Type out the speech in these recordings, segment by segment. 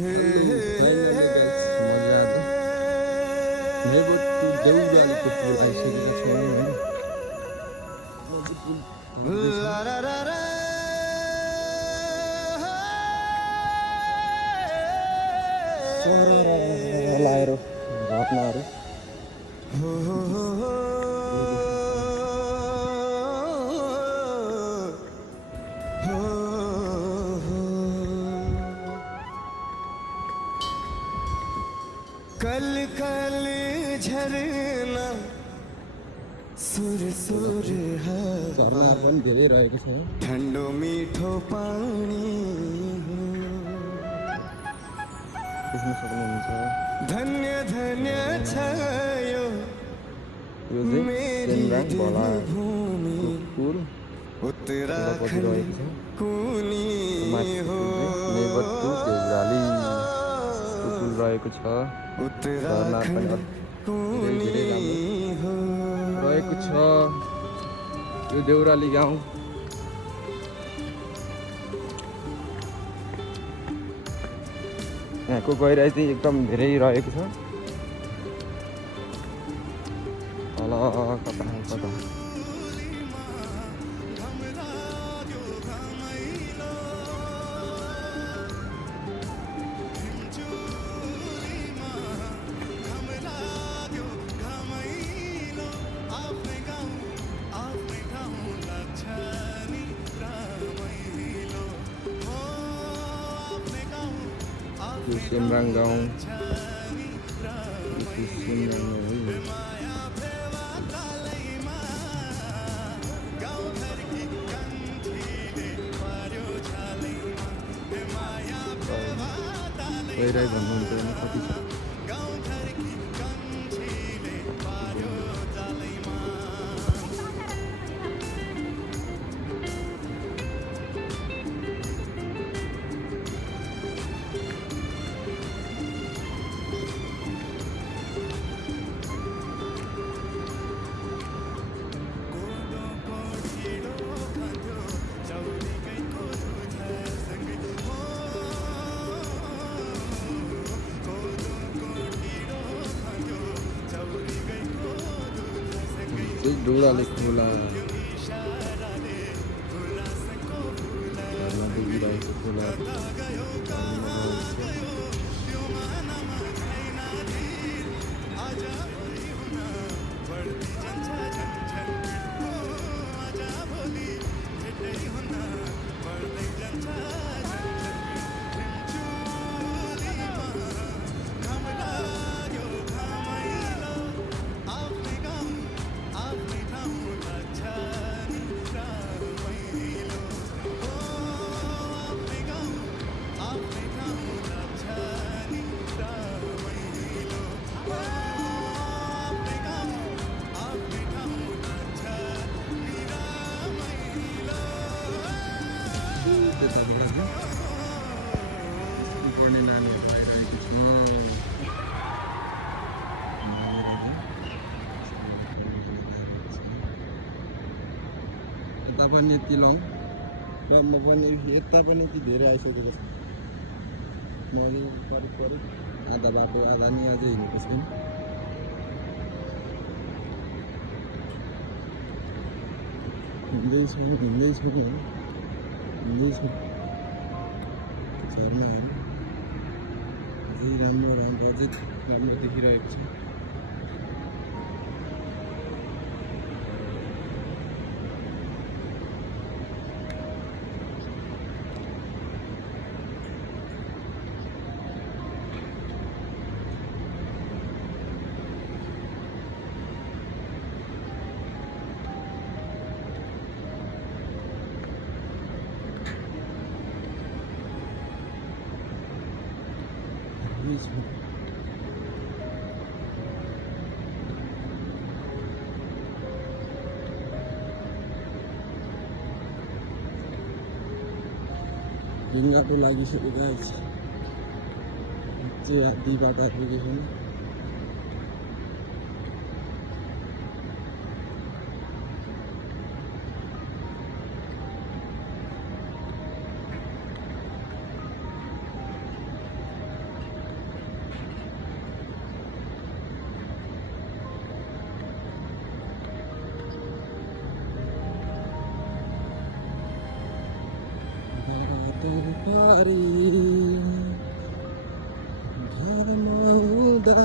Finally guys मजा आयो neighbourhood देउरालीको पुल आइसकेका छौँ हैन लाएर घटनाहरू कल कल झरना सुर सुर झरना पनि धेरै रहेको छ ठन्डो मिठो पानी देख्न सक्नुहुन्छ धन्य धन्य छ यो यो चाहिँ मेरी भूमि पुल उत्तराखण्ड कुनी हो नेबरहुड देउराली पुल रहेको छ उत्तराखण्ड कुनी हो रहेको छ यो देउराली गाउँ यहाँको गहिराई चाहिँ एकदम धेरै रहेको छ तल कता कता सेमराङ गाउँ गहिराई भन्नुहुन्छ भने कति छ देउराली खोला देखिरहेको खोला पढ्ने नानीहरू आइरहेको छ यता पनि यति लौ र म पनि यता पनि यति धेरै आइसकेको छ मैले करिब करिब आधा बाटो आधा नि अझै हिँडेको छैन हिँड्दैछु झर्ना अझै राम्रो देखिरहेको छ ढुङ्गाको लागिसकेको चाहिँ आधी बाटो पुगेको छैन भरि घरमा हुँदा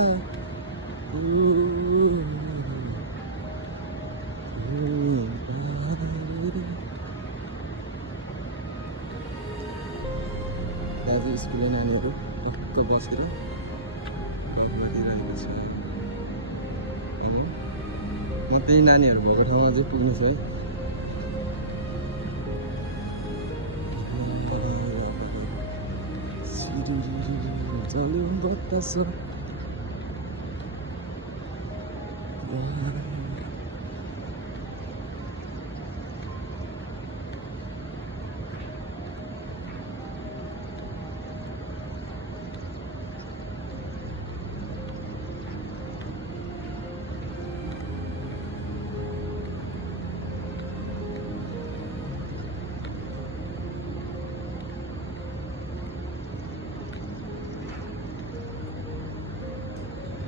दाजु स्कुलको नानीहरू भक्क बसेर गरिरहेको छ। म त्यही नानीहरू भएको ठाउँमा चाहिँ पुग्नु छ है। चल्यो बतास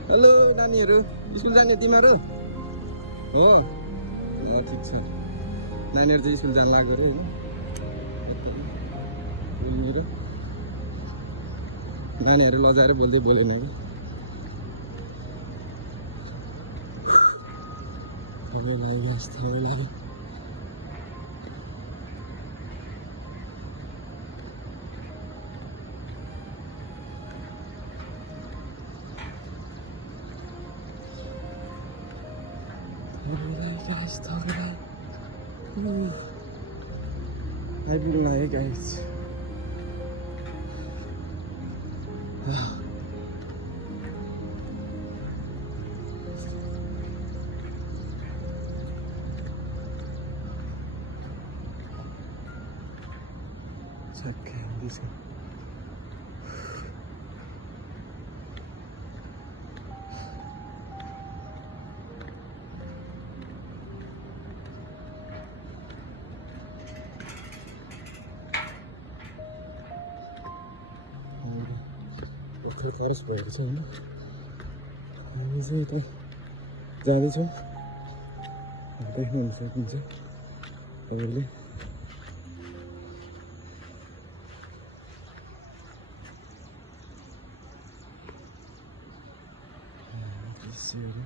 हेलो नानीहरू, स्कुल जाने तिमीहरू हो? ठिक छ। नानीहरू चाहिँ स्कुल जानु लाग्यो अरे होइन। नानीहरू लजाएर बोल्दै बोलेन कि लाग्यो। आइपुग्नु लाग्यो गाइस। फारस भएको छ होइन। हामी चाहिँ यता जाँदैछौँ, देख्नुहुन्छ तपाईँहरूले। दृश्यहरू